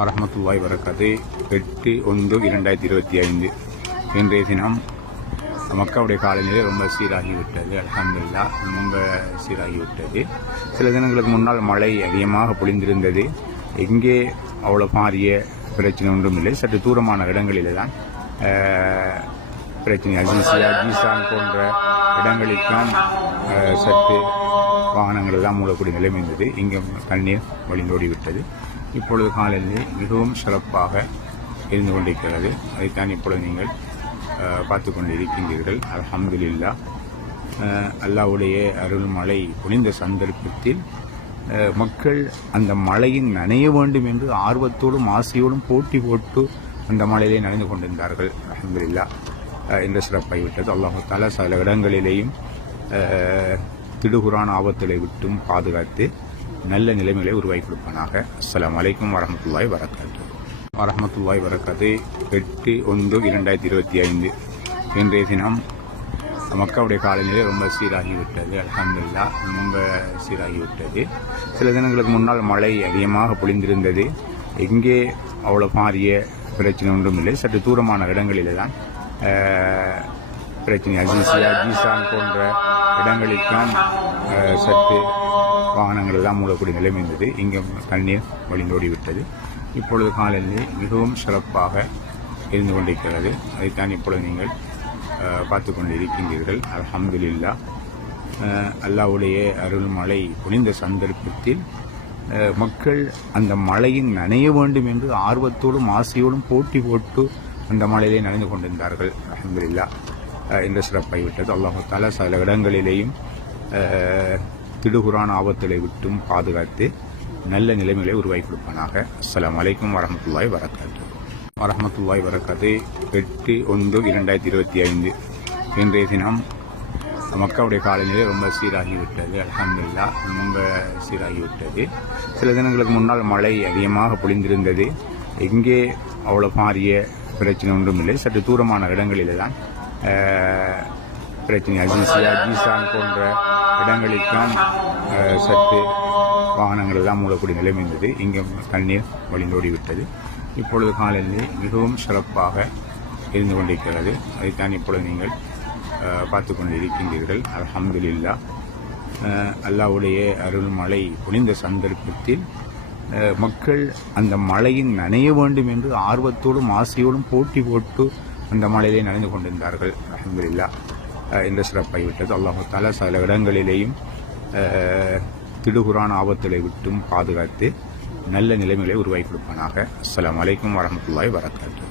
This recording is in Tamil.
வரமத்துல்லாய் வரக்கது எட்டு ஒன்று இரண்டாயிரத்தி இருபத்தி ஐந்து. இன்றைய தினம் மக்காவுடைய காலநிலை ரொம்ப சீராகிவிட்டது. அலமதுல்லா ரொம்ப சீராகிவிட்டது. சில தினங்களுக்கு முன்னால் மழை அதிகமாக பொழிந்திருந்தது. எங்கே அவ்வளோ பாரிய பிரச்சனை ஒன்றும் இல்லை சற்று தூரமான இடங்களில் தான் பிரச்சனை. அஜீசியா போன்ற இடங்களுக்கும் சற்று வாகனங்கள் எல்லாம் மூடக்கூடிய நிலைமை இருந்தது. இங்கே தண்ணீர் வழிந்தோடி விட்டது இப்பொழுது காலையிலே மிகவும் சிறப்பாக இருந்து கொண்டிருக்கிறது. அதைத்தான் இப்பொழுது நீங்கள் பார்த்து கொண்டிருக்கின்றீர்கள். இருக்கின்றீர்கள் அல்ஹம்துலில்லா அஹ், அருள்மழை புனிந்த சந்தர்ப்பத்தில் மக்கள் அந்த மழையின் நனைய வேண்டும் என்று ஆர்வத்தோடும் ஆசையோடும் போட்டி போட்டு அந்த மழையிலே நனைந்து கொண்டிருந்தார்கள். அல்ஹம்துலில்லா. அஹ், என்று சிறப்பாகிவிட்டது அல்லாஹு தாலா சில இடங்களிலேயும் அஹ், திடுகுறான ஆபத்துகளை விட்டும் பாதுகாத்து நல்ல நிலைமைகளை உருவாக்கி கொடுப்பானாக அஸ்லாம் அலைக்கும் வரமத்துல்லாய் வரக்காது வரமத்துல்லாய் வரகாத்து எட்டு ஒன்று இரண்டாயிரத்தி இருபத்தி ஐந்து. இன்றைய தினம் மக்களுடைய காலநிலை ரொம்ப சீராகிவிட்டது. அல்ஹம்துலில்லா ரொம்ப சீராகிவிட்டது. சில தினங்களுக்கு முன்னால் மழை அதிகமாக பொழிந்திருந்தது. எங்கே அவ்வளோ பாரிய பிரச்சனை ஒன்றும் இல்லை. சற்று தூரமான இடங்களில் தான் பிரச்சனை. அஜீசியா ஜீசான் போன்ற இடங்களுக்கும் சற்று வாகனங்கள் எல்லாம் மூடக்கூடிய நிலைமை இருந்தது. இங்கே தண்ணீர் வழிந்தோடி விட்டது இப்பொழுது காலநிலை மிகவும் சிறப்பாக இருந்து கொண்டிருக்கிறது. அதைத்தான் இப்பொழுது நீங்கள் பார்த்து கொண்டு இருக்கின்றீர்கள் அல்ஹம்துலில்லா. அல்லாவுடைய அருள் அருள்மழை புனிந்த சந்தர்ப்பத்தில் மக்கள் அந்த மழையின் நனைய வேண்டும் என்று ஆர்வத்தோடும் ஆசையோடும் போட்டி போட்டு அந்த மழையிலே நனைந்து கொண்டிருந்தார்கள். அல்ஹம்துலில்லா. அஹ், சிறப்பாகிவிட்டது அல்லாஹால சில இடங்களிலேயும் திடுகுறான ஆபத்துகளை விட்டும் பாதுகாத்து நல்ல நிலைமைகளை உருவாக்கி கொடுப்பானாக அஸ்லாம் அலைக்கும் வரமத்துல்லாய் வரகாத்து வரமத்துல்லாய் வரகாத்து எட்டு ஒன்று இரண்டாயிரத்தி இருபத்தி ஐந்து. இன்றைய தினம் மக்காவுடைய காலநிலை ரொம்ப சீராகிவிட்டது. அலமதுல்லா ரொம்ப சீராகிவிட்டது. சில தினங்களுக்கு முன்னால் மழை அதிகமாக பொழிந்திருந்தது. எங்கே அவ்வளோ பாரிய பிரச்சனை ஒன்றும் இல்லை. சற்று தூரமான இடங்களில் தான் பிரச்சனை. அஜீசியா ஜீசான் போன்ற இடங்களுக்கும் தான் சற்று வாகனங்கள் எல்லாம் மூடக்கூடிய நிலைமை இருந்தது. இங்கே தண்ணீர் வழிந்தோடி விட்டது இப்பொழுது காலையிலே மிகவும் சிறப்பாக இருந்து கொண்டிருக்கிறது. அதைத்தான் இப்பொழுது நீங்கள் பார்த்து கொண்டு இருக்கின்றீர்கள் அல்ஹம்துலில்லா. அஹ், அருள் அருள்மழை புனிந்த சந்தர்ப்பத்தில் மக்கள் அந்த மழையின் நனைய வேண்டும் என்று ஆர்வத்தோடும் ஆசையோடும் போட்டி போட்டு அந்த மழையிலே நனைந்து கொண்டிருந்தார்கள். அல்ஹம்துலில்லா. அஹ், சிறப்பை விட்டது அல்லாஹு சில இடங்களிலேயும் திடுகுறான ஆபத்துகளை விட்டும் பாதுகாத்து நல்ல நிலைமைகளை உருவாக்கி கொடுப்பானாக அஸ்லாம் வலைக்கம் வரமத்துல்லாய் வரகாத்து